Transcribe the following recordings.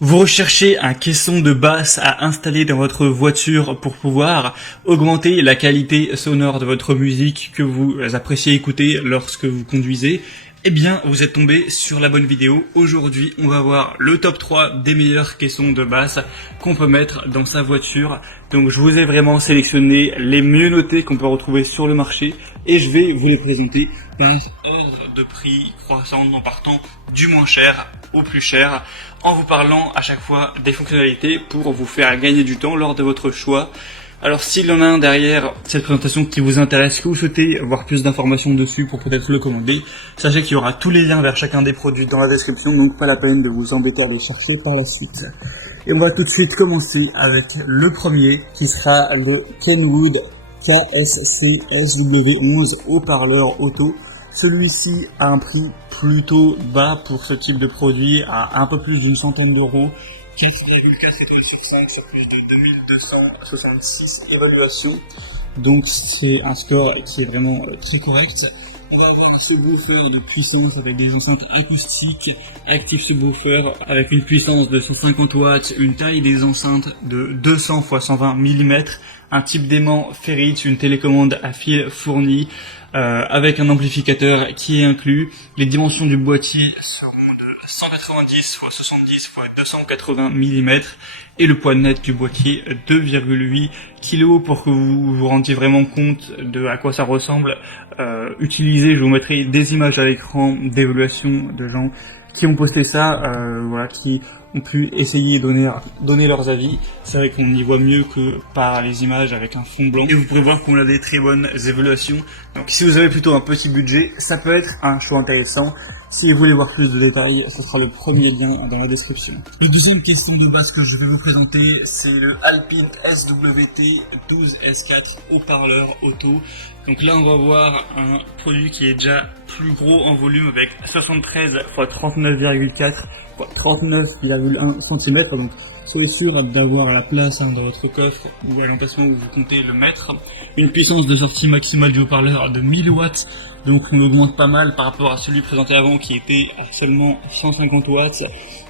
Vous recherchez un caisson de basse à installer dans votre voiture pour pouvoir augmenter la qualité sonore de votre musique que vous appréciez écouter lorsque vous conduisez? Eh bien, vous êtes tombé sur la bonne vidéo. Aujourd'hui, on va voir le top 3 des meilleurs caissons de basse qu'on peut mettre dans sa voiture. Donc, je vous ai vraiment sélectionné les mieux notés qu'on peut retrouver sur le marché et je vais vous les présenter par ordre de prix croissant en partant du moins cher au plus cher, en vous parlant à chaque fois des fonctionnalités pour vous faire gagner du temps lors de votre choix. Alors s'il y en a un derrière cette présentation qui vous intéresse, que vous souhaitez avoir plus d'informations dessus pour peut-être le commander, sachez qu'il y aura tous les liens vers chacun des produits dans la description, donc pas la peine de vous embêter à les chercher par la suite. Et on va tout de suite commencer avec le premier qui sera le Kenwood KSC-SW11 haut-parleur auto. Celui-ci a un prix plutôt bas pour ce type de produit, à un peu plus d'une centaine d'euros. 4,4 étoiles sur 5 sur plus de 2266 évaluations. Donc c'est un score qui est vraiment très correct. On va avoir un subwoofer de puissance avec des enceintes acoustiques, active subwoofer avec une puissance de 150 watts, une taille des enceintes de 200 x 120 mm, un type d'aimant Ferrite, une télécommande à fil fournie, avec un amplificateur qui est inclus. Les dimensions du boîtier seront de 190 x 70 x 280 mm et le poids net du boîtier 2,8 kg pour que vous vous rendiez vraiment compte de à quoi ça ressemble. Utilisez, je vous mettrai des images à l'écran d'évaluation de gens qui ont posté ça, voilà, qui ont pu essayer de donner leurs avis. C'est vrai qu'on y voit mieux que par les images avec un fond blanc. Et vous pourrez voir qu'on a des très bonnes évaluations. Donc si vous avez plutôt un petit budget, ça peut être un choix intéressant. Si vous voulez voir plus de détails, ce sera le premier lien dans la description. Le deuxième caisson de base que je vais vous présenter, c'est le Alpine SWT 12S4 haut-parleur auto. Donc là, on va voir un produit qui est déjà plus gros en volume avec 73 x 39,4 x 39,1 cm. Donc soyez sûr d'avoir la place dans votre coffre ou à l'emplacement où vous comptez le mettre. Une puissance de sortie maximale du haut-parleur de 1000 watts. Donc on augmente pas mal par rapport à celui présenté avant qui était à seulement 150 watts.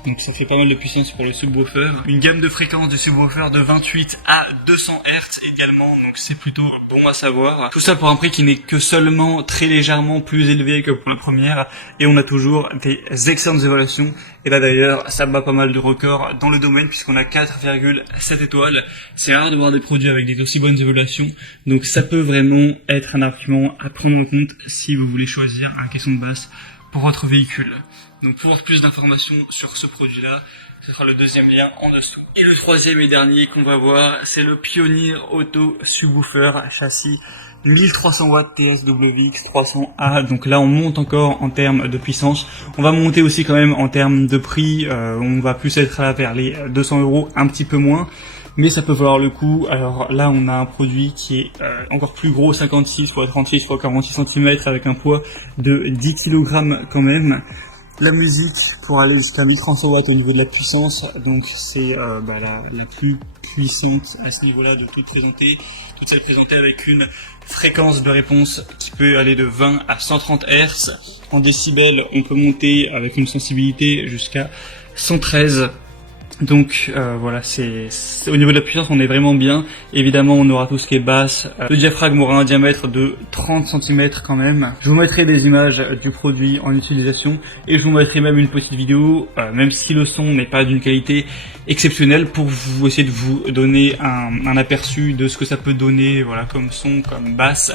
Donc ça fait pas mal de puissance pour le subwoofer. Une gamme de fréquences du subwoofer de 28 à 200 Hz également, donc c'est plutôt bon à savoir. Tout ça pour un prix qui n'est que seulement très légèrement plus élevé que pour la première. Et on a toujours des excellentes évaluations. Et là d'ailleurs, ça bat pas mal de records dans le domaine puisqu'on a 4,7 étoiles. C'est rare de voir des produits avec des aussi bonnes évaluations. Donc ça peut vraiment être un argument à prendre en compte si vous voulez choisir un caisson de basse pour votre véhicule. Donc pour avoir plus d'informations sur ce produit-là, ce sera le deuxième lien en dessous. Et le troisième et dernier qu'on va voir, c'est le Pioneer Auto Subwoofer châssis 1300 watts TSWX 300A. Donc là on monte encore en termes de puissance. On va monter aussi quand même en termes de prix. On va plus être là vers les 200 euros, un petit peu moins. Mais ça peut valoir le coup. Alors là, on a un produit qui est encore plus gros, 56 x 36 x 46 cm avec un poids de 10 kg quand même. La musique pour aller jusqu'à 1300 watts au niveau de la puissance, donc c'est la plus puissante à ce niveau-là de toutes présentées. Toutes celles présentées avec une fréquence de réponse qui peut aller de 20 à 130 Hz. En décibels, on peut monter avec une sensibilité jusqu'à 113. Donc voilà, c'est au niveau de la puissance, on est vraiment bien. Évidemment, on aura tout ce qui est basse. Le diaphragme aura un diamètre de 30 cm quand même. Je vous mettrai des images du produit en utilisation et je vous mettrai même une petite vidéo, même si le son n'est pas d'une qualité exceptionnelle, pour vous essayer de vous donner un aperçu de ce que ça peut donner, voilà, comme son, comme basse.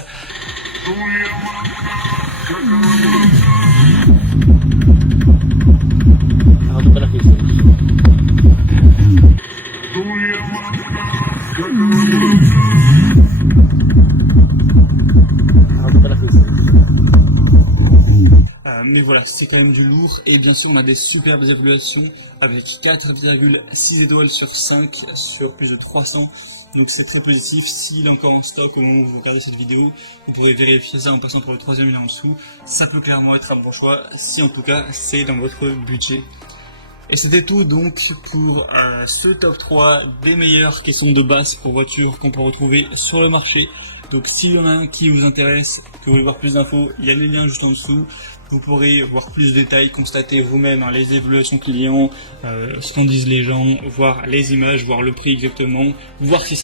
Mais voilà, c'est quand même du lourd. Et bien sûr, on a des superbes évaluations avec 4,6 étoiles sur 5 sur plus de 300. Donc c'est très positif. S'il est encore en stock au moment où vous regardez cette vidéo, vous pourrez vérifier ça en passant pour le troisième lien en dessous. Ça peut clairement être un bon choix, si en tout cas c'est dans votre budget. Et c'était tout donc pour ce top 3 des meilleurs caissons de basse pour voiture qu'on peut retrouver sur le marché. Donc s'il y en a un qui vous intéresse, que vous voulez voir plus d'infos, il y a les liens juste en dessous. Vous pourrez voir plus de détails, constater vous-même les évaluations clients, ce qu'en disent les gens, voir les images, voir le prix exactement, voir si